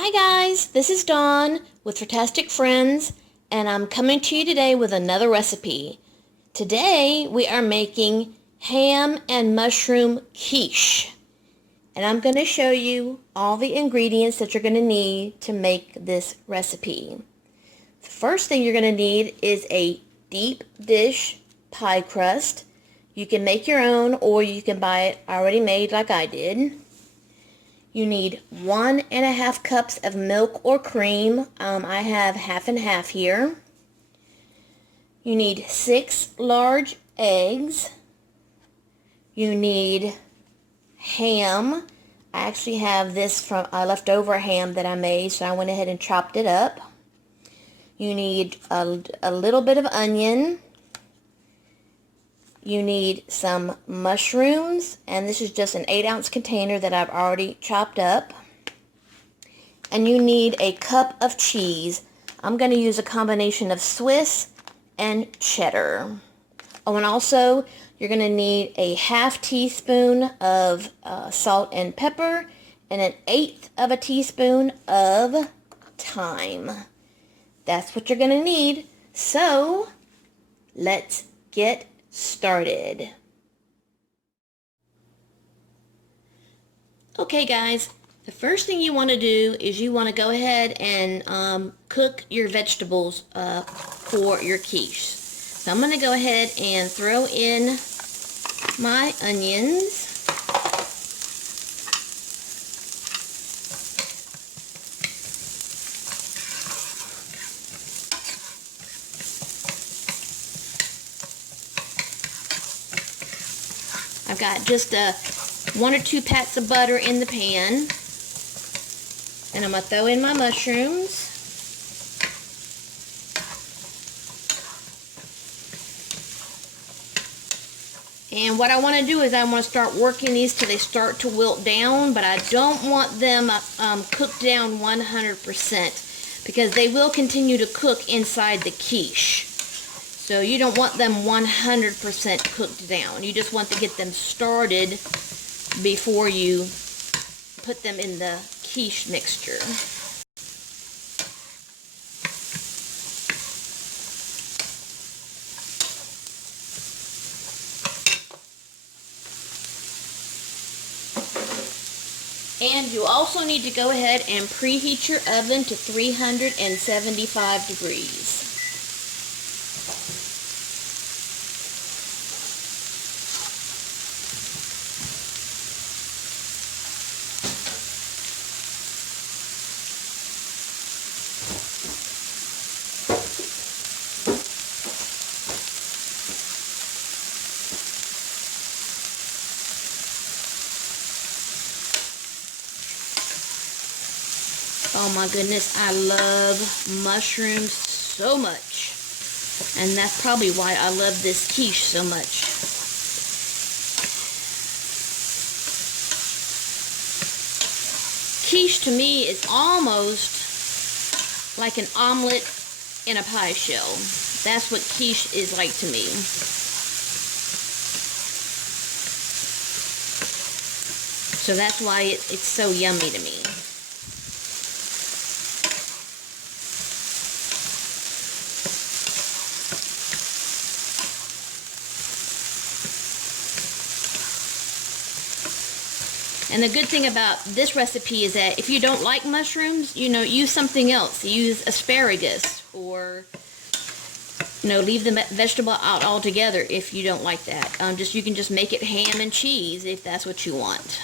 Hi guys, this is Dawn with Fantastic Friends, and I'm coming to you today with another recipe. Today we are making ham and mushroom quiche, and I'm going to show you all the ingredients that you're going to need to make this recipe. The first thing you're going to need is a deep dish pie crust. You can make your own or you can buy it already made like I did. You need 1.5 cups of milk or cream. I have half and half here. You need 6 large eggs. You need ham. I actually have this from leftover ham that I made, so I went ahead and chopped it up. You need a little bit of onion. You need some mushrooms, and this is just an 8-ounce container that I've already chopped up. And you need a cup of cheese. I'm going to use a combination of Swiss and cheddar. Oh, and also you're going to need a ½ teaspoon of salt and pepper and 1/8 teaspoon of thyme. That's what you're going to need. So let's get started. Okay guys, the first thing you want to do is you want to go ahead and cook your vegetables for your quiche. So I'm going to go ahead and throw in my onions. I've got just 1 or 2 pats of butter in the pan, and I'm going to throw in my mushrooms. And what I want to do is I want to start working these till they start to wilt down, but I don't want them cooked down 100% because they will continue to cook inside the quiche. So you don't want them 100% cooked down. You just want to get them started before you put them in the quiche mixture. And you also need to go ahead and preheat your oven to 375 degrees. Oh my goodness, I love mushrooms so much. And that's probably why I love this quiche so much. Quiche to me is almost like an omelet in a pie shell. That's what quiche is like to me. So that's why it's so yummy to me. And the good thing about this recipe is that if you don't like mushrooms, use something else. Use asparagus or, leave the vegetable out altogether if you don't like that. You can just make it ham and cheese if that's what you want.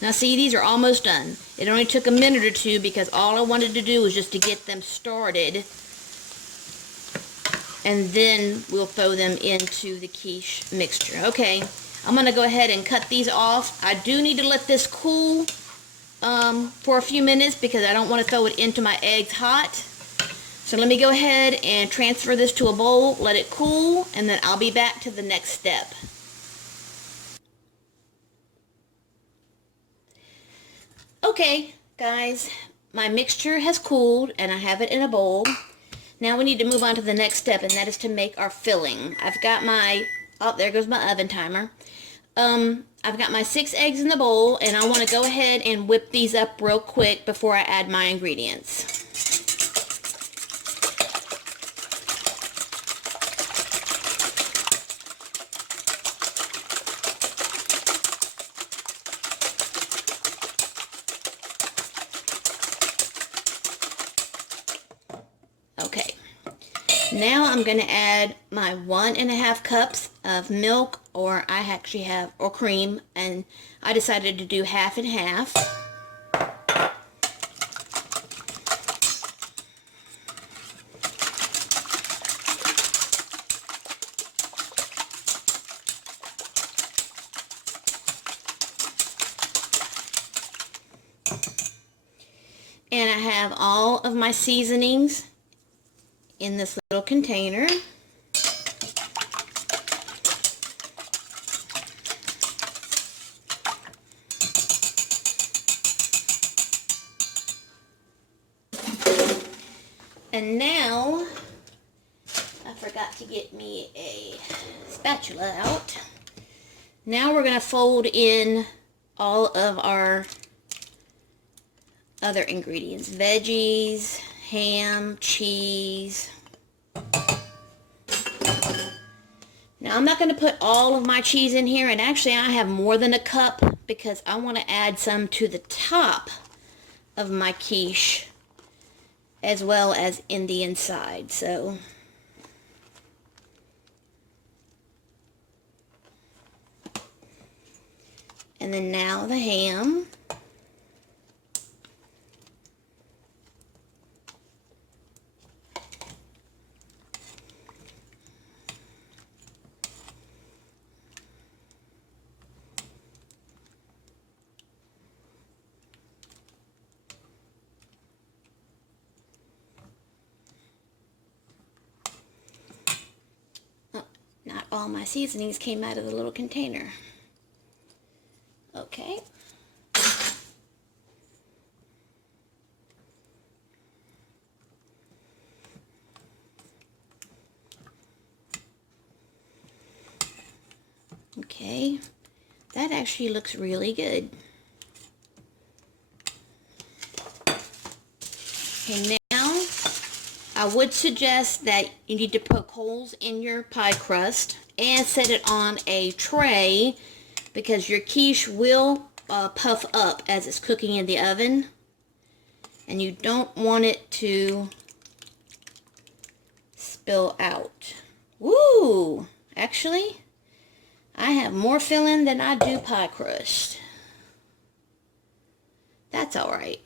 Now see, these are almost done. It only took a minute or two because all I wanted to do was just to get them started. And then we'll throw them into the quiche mixture. Okay, I'm going to go ahead and cut these off. I do need to let this cool for a few minutes because I don't want to throw it into my eggs hot. So let me go ahead and transfer this to a bowl, let it cool, and then I'll be back to the next step. Okay, guys, my mixture has cooled and I have it in a bowl. Now we need to move on to the next step, and that is to make our filling. I've got my Oh, there goes my oven timer. I've got my 6 eggs in the bowl, and I want to go ahead and whip these up real quick before I add my ingredients. Okay, now I'm going to add my 1.5 cups of milk, or I actually have, or cream, and I decided to do half and half. And I have all of my seasonings in this little container. And now, I forgot to get me a spatula out. Now we're going to fold in all of our other ingredients. Veggies, ham, cheese. Now I'm not going to put all of my cheese in here, and actually I have more than a cup because I want to add some to the top of my quiche as well as in the inside. So and then now the ham. Not all my seasonings came out of the little container. Okay. Okay. That actually looks really good. Okay, now I would suggest that you need to poke holes in your pie crust and set it on a tray because your quiche will puff up as it's cooking in the oven, and you don't want it to spill out. Woo! Actually, I have more filling than I do pie crust. That's all right.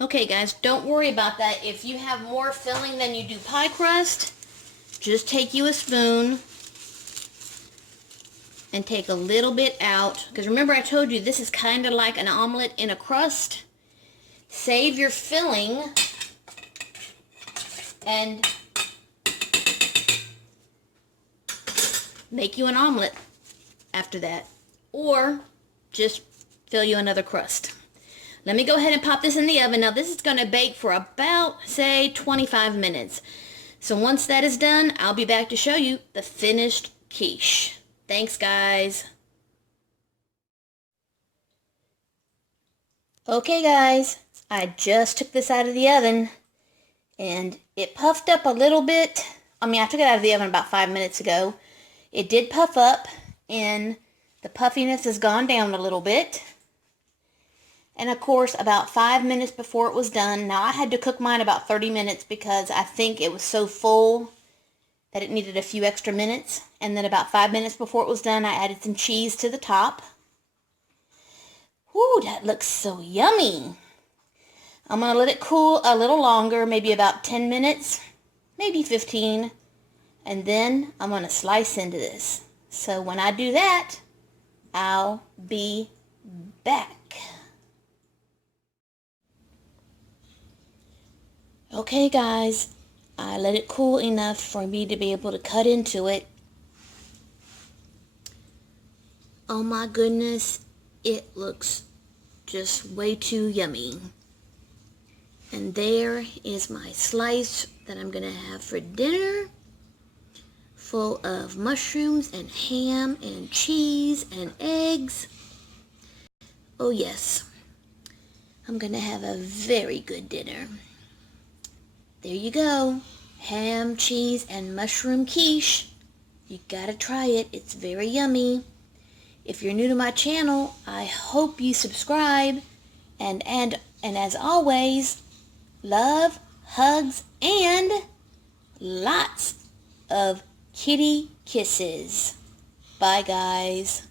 Okay guys, don't worry about that. If you have more filling than you do pie crust, just take you a spoon and take a little bit out. Because remember I told you this is kind of like an omelet in a crust. Save your filling and make you an omelet after that. Or just fill you another crust. Let me go ahead and pop this in the oven. Now this is going to bake for about, say, 25 minutes. So once that is done, I'll be back to show you the finished quiche. Thanks, guys. Okay, guys. I just took this out of the oven, and it puffed up a little bit. I mean, I took it out of the oven about 5 minutes ago. It did puff up, and the puffiness has gone down a little bit. And of course, about 5 minutes before it was done, now I had to cook mine about 30 minutes because I think it was so full that it needed a few extra minutes. And then about 5 minutes before it was done, I added some cheese to the top. Whoo, that looks so yummy. I'm going to let it cool a little longer, maybe about 10 minutes, maybe 15. And then I'm going to slice into this. So when I do that, I'll be back. Okay guys, I let it cool enough for me to be able to cut into it. Oh my goodness, it looks just way too yummy. And there is my slice that I'm going to have for dinner, full of mushrooms and ham and cheese and eggs. Oh yes, I'm going to have a very good dinner. There you go, ham, cheese, and mushroom quiche. You gotta try it, it's very yummy. If you're new to my channel, I hope you subscribe. And as always, love, hugs, and lots of kitty kisses. Bye, guys.